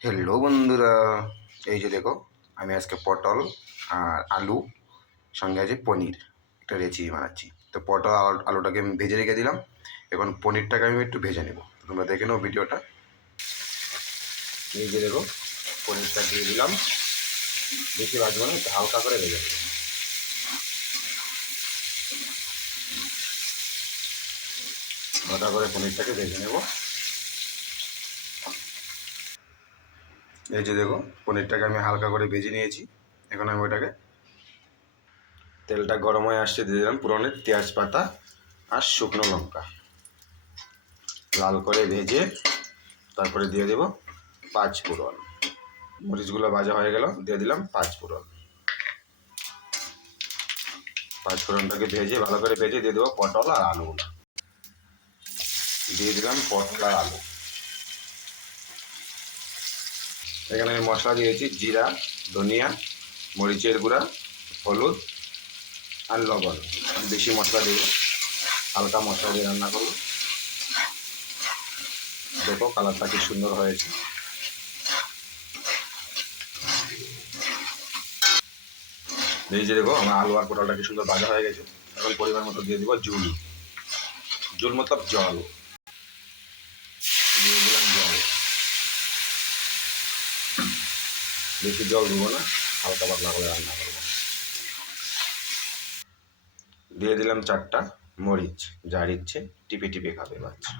Hello বন্ধুরা, এই যে দেখো, আমি আজকে পটল আর আলু সঙ্গে আছে পনির একটা রেসিপি বানাচ্ছি। তো পটল আলুটাকে আমি ভেজে রেখে দিলাম। এখন পনিরটাকে আমি একটু ভেজে নেব, তো তোমরা দেখে নাও ভিডিওটা। এই যে দেখো, পনিরটা দিয়ে দিলাম। বেশি ভাজবো না, একটু হালকা করে ভেজে নেব। হালকা করে পনিরটাকে ভেজে নেব। এই যে দেখো, পনিরটাকে আমি হালকা করে ভেজে নিয়েছি। এখন আমি ওটাকে, তেলটা গরম হয়ে আসছে, দিয়ে দিলাম পুরনের তেজপাতা আর শুকনো লঙ্কা। লাল করে ভেজে তারপরে দিয়ে দেব পাঁচ ফোড়ন। মরিচগুলো ভাজা হয়ে গেল, দিয়ে দিলাম পাঁচ ফোড়ন। পাঁচ ফোড়নটাকে ভেজে, ভালো করে ভেজে দিয়ে দেবো পটল আর আলুগুলো। দিয়ে দিলাম পটল আর আলু। এখানে আমি মশলা দিয়েছি জিরা, ধনিয়া, মরিচের গুঁড়া, হলুদ আর লবণ। বেশি মশলা দেবো, হালকা মশলা দিয়ে রান্না করবো। দেখো কালারটা কি সুন্দর হয়েছে। এই যে দেখো, আমার আলু আর পটলটা কি সুন্দর ভাজা হয়ে গেছে। এখন পরিমাণ মতো দিয়ে দিব ঝুল। ঝুল মতলব জল। দিয়ে দিলাম জল। বেশি জল দেবো না, হালকা পাতলা করে রান্না করবো। দিয়ে দিলাম চারটা মরিচ, যার ইচ্ছে টিপে টিপে খাবে বাচ্চা।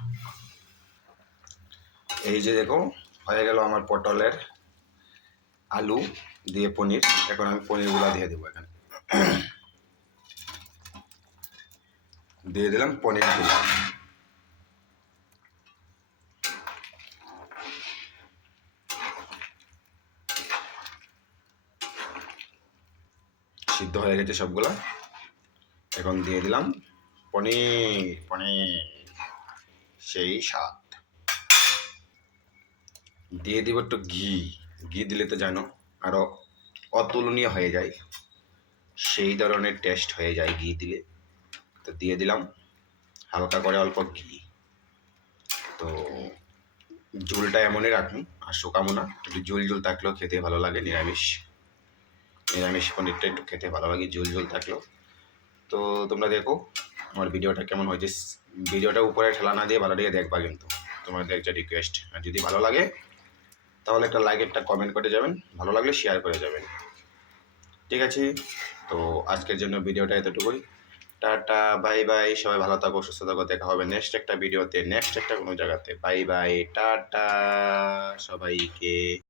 এই যে দেখো, হয়ে গেল আমার পটলের আলু দিয়ে পনির। এখন আমি পনিরগুলা দিয়ে দেবো এখানে। দিয়ে দিলাম পনিরগুলো। সিদ্ধ হয়ে গেছে সবগুলা। এখন দিয়ে দিলাম পনির। পনির সেই স্বাদ। দিয়ে দিব একটু ঘি। ঘি দিলে তো জানো আরো অতুলনীয় হয়ে যায়, সেই ধরনের টেস্ট হয়ে যায় ঘি দিলে। তো দিয়ে দিলাম হালকা করে অল্প ঘি। তো ঝোলটা এমনই রাখুন, আর শুকাবো না, একটু ঝোল ঝোল থাকলেও খেতে ভালো লাগে। নিরামিষ নিরামিষ পনিরটা একটু খেতে ভালো লাগে ঝোল ঝোল থাকলেও। তো তোমরা দেখো আমার ভিডিওটা কেমন হয়েছে। ভিডিওটা উপরে ঠেলা না দিয়ে ভালো দিয়ে দেখবা কিন্তু, তোমাদের একটা রিকোয়েস্ট। আর যদি ভালো লাগে তাহলে একটা লাইক, একটা কমেন্ট করে যাবেন, ভালো লাগলে শেয়ার করে যাবেন। ঠিক আছে, তো আজকের জন্য ভিডিওটা এতটুকুই। টাটা, বাই বাই, সবাই ভালো থাকো, সুস্থ থাকো। দেখা হবে নেক্সট একটা ভিডিওতে, নেক্সট একটা কোনো জায়গাতে। বাই বাই, টাটা সবাইকে।